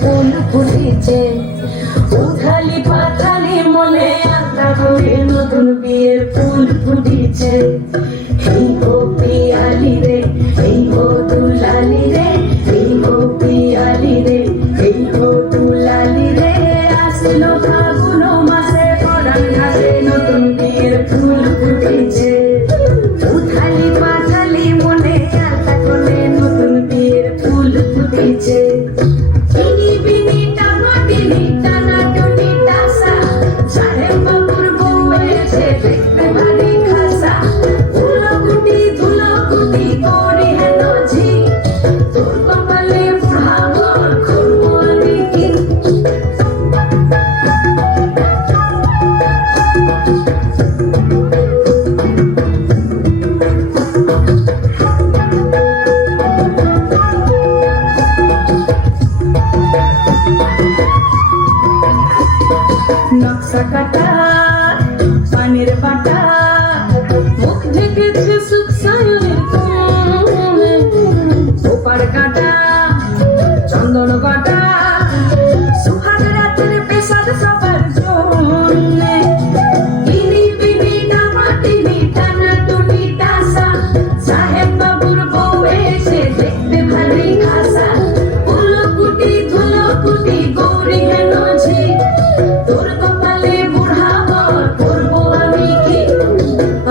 ফুল ফুটেছে। উথালি পাথালি মনে আশা করে নতুন বিয়ের ফুল ফুটেছে। এই গো পিয়ালি রে, এই গো দুলালি রে, এই গো পিয়ালি রে, এই গো দুলালি রে। আসলো ফাগুন মাসে পরাণ ঘাসে নতুন বিয়ের ফুল ফুটেছে। উথালি পাথালি মনে আশা করে নতুন বিয়ের ফুল ফুটেছে। বিনি বিনি টানাটিনি টানাটুনি টাসা, সাহেব বাবুর বউ এসে দেখতে ভারী খাসা। ধুলোকুটি করি হেন ঝি, তোর কপালে বুড়াবো করবো আমি কি। নকশা কাটা পানির বাটা, মুখ ঢেকেছে সুখ সায়নের কোণে। ওপার কাটা চন্দন কাটা, সুহাগ রাতের পেশাদ সবার জন্যে। বিনি বিনি টামাটিনি টানাটুনি টাসা, সাহেব বাবুর বউ এসে দেখতে ভারী খাসা। ধুলোকুটি গৌরী হেন ঝি, তোর কপালে বুড়াবো করবো আমি কি।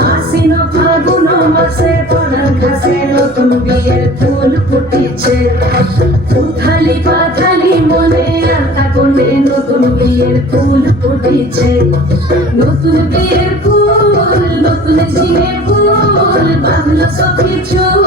আশ্বিন ফাগুন মাসে পরাণ ঘাসে নতুন বিয়ের ফুল ফুটেছে। উথালি পাথালি মনে আশা করে নতুন বিয়ের ফুল ফুটেছে। নতুন বিয়ের ফুল, নতুন ঝিঙে ফুল, বাঁধলো সখী চুল।